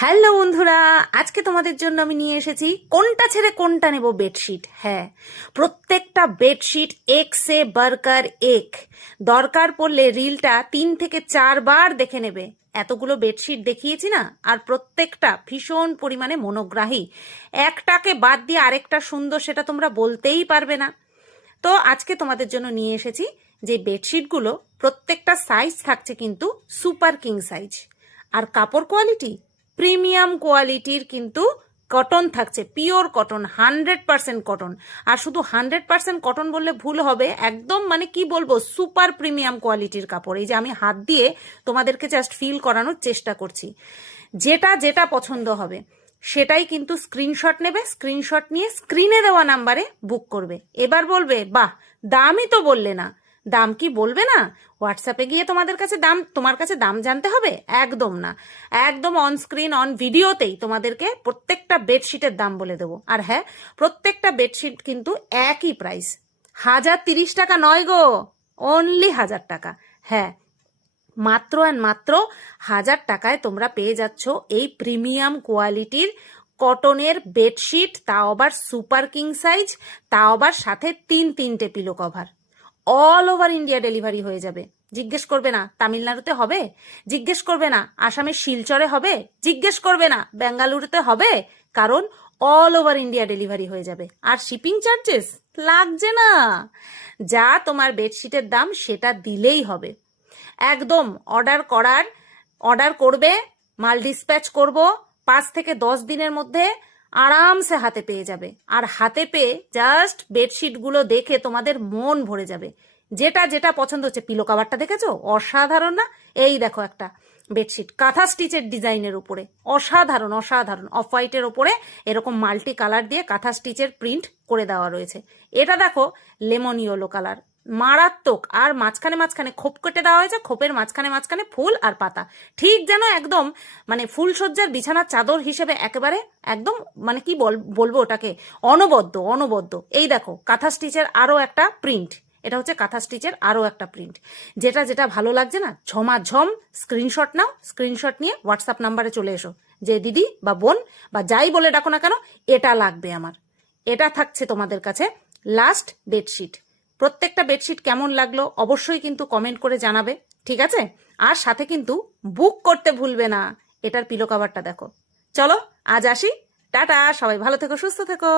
Hello বন্ধুরা, আজকে তোমাদের জন্য আমি নিয়ে এসেছি কোনটা ছেড়ে কোনটা নেব বেডশিট। হ্যাঁ, প্রত্যেকটা বেডশিট এক সে বারকার এক। দরকার পড়লে রিলটা 3 থেকে 4 বার দেখে নেবে। এতগুলো বেডশিট দেখিয়েছি না, আর প্রত্যেকটা ভীষণ পরিমাণে মনোগ্রাহী। একটাকে বাদ দিয়ে আরেকটা সুন্দর সেটা তোমরা বলতেই পারবে না। তো আজকে তোমাদের জন্য নিয়ে এসেছি যে বেডশিটগুলো প্রত্যেকটা সাইজ থাকছে কিন্তু সুপার কিং সাইজ, আর কাপড় কোয়ালিটি প্রিমিয়াম কোয়ালিটির কিন্তু কটন থাকছে, পিওর কটন, 100% কটন। আর শুধু 100% কটন বললে ভুল হবে, একদম মানে কি বলবো, সুপার প্রিমিয়াম কোয়ালিটির কাপড়। এই যে আমি হাত দিয়ে তোমাদেরকে জাস্ট ফিল করানোর চেষ্টা করছি। যেটা যেটা পছন্দ হবে সেটাই কিন্তু স্ক্রিনশট নেবে, স্ক্রিনশট নিয়ে স্ক্রিনে দেওয়া নাম্বারে বুক করবে। এবার বলবে বাহ, দামই তো বললে না। দাম কি বলবে না? হোয়াটসঅ্যাপে গিয়ে তোমার কাছে দাম জানতে হবে? একদম না, একদম অন স্ক্রিন অন ভিডিওতেই তোমাদেরকে প্রত্যেকটা বেডশিটের দাম বলে দেবো। আর হ্যাঁ, প্রত্যেকটা বেডশিট কিন্তু একই প্রাইস, 1030 টাকা নয় গো, অনলি 1000 টাকা। হ্যাঁ, মাত্র অ্যান্ড মাত্র 1000 টাকায় তোমরা পেয়ে যাচ্ছ এই প্রিমিয়াম কোয়ালিটির কটনের বেডশিট, তাও আবার সুপার কিং সাইজ, তাও আবার সাথে 3-3টে pillow cover. All over India delivery হয়ে যাবে। জিজ্ঞেস করবে না তামিলনাড়ুতে হবে, জিজ্ঞেস করবে না আসামের শিলচরে হবে, জিজ্ঞেস করবে না বেঙ্গালুরুতে হবে, কারণ অল ওভার ইন্ডিয়া ডেলিভারি হয়ে যাবে। আর শিপিং চার্জেস লাগছে না, যা তোমার বেডশিটের দাম সেটা দিলেই হবে। একদম অর্ডার করবে, মাল ডিসপ্যাচ করব, 5 থেকে 10 দিনের মধ্যে আরামসে হাতে পেয়ে যাবে। আর হাতে পেয়ে জাস্ট বেডশিটগুলো দেখে তোমাদের মন ভরে যাবে। যেটা যেটা পছন্দ হচ্ছে, পিলো কাভারটা দেখেছো অসাধারণ না? এই দেখো একটা বেডশিট কাঁথা স্টিচের ডিজাইনের উপরে, অসাধারণ অসাধারণ, অফ হোয়াইটের উপরে এরকম মাল্টি কালার দিয়ে কাঁথা স্টিচের প্রিন্ট করে দেওয়া রয়েছে। এটা দেখো লেমন ইয়েলো কালার, মারাত্মক। আর মাঝখানে মাঝখানে খোপ কেটে দেওয়া হয়েছে, খোপের মাঝখানে মাঝখানে ফুল আর পাতা, ঠিক যেন একদম মানে ফুলসজ্জার বিছানার চাদর হিসেবে একেবারে একদম মানে কি বলবো ওটাকে, অনবদ্য অনবদ্য। এই দেখো কাঁথা স্টিচের আরো একটা প্রিন্ট, এটা হচ্ছে কাঁথা স্টিচের আরো একটা প্রিন্ট। যেটা যেটা ভালো লাগছে না, ঝমাঝম স্ক্রিনশট নাও, স্ক্রিনশট নিয়ে হোয়াটসঅ্যাপ নাম্বারে চলে এসো যে দিদি বা বোন বা যাই বলে ডাকো না কেন, এটা লাগবে আমার। এটা থাকছে তোমাদের কাছে লাস্ট বেডশিট। প্রত্যেকটা বেডশিট কেমন লাগলো অবশ্যই কিন্তু কমেন্ট করে জানাবে, ঠিক আছে? আর সাথে কিন্তু বুক করতে ভুলবে না। এটার পিলো কভারটা দেখো। চলো আজ আসি, টাটা, সবাই ভালো থেকো, সুস্থ থেকো।